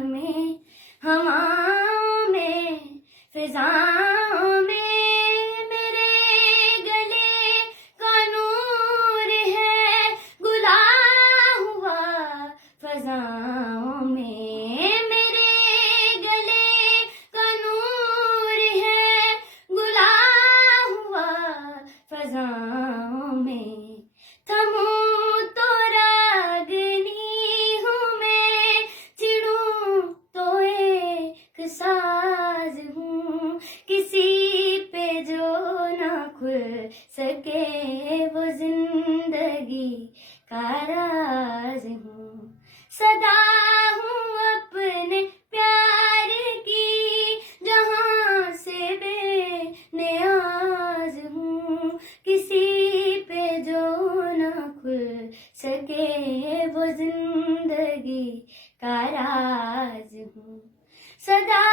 में, हवाओं में, फिजाओं में मेरे गले का नूर है गुला हुआ फजाओं में, मेरे गले का नूर है गुला हुआ फजाओं में। थमूं तो रागनी हूँ मैं, चिढ़ूं तो एक साज हूँ, किसी पे जो ना खुल सके वो जिंदगी का राज हूँ। सदा हूँ अपने प्यार की जहाँ से बेनियाज हूँ, किसी पे जो ना खुल सके वो जिंदगी का राज हूँ। सदा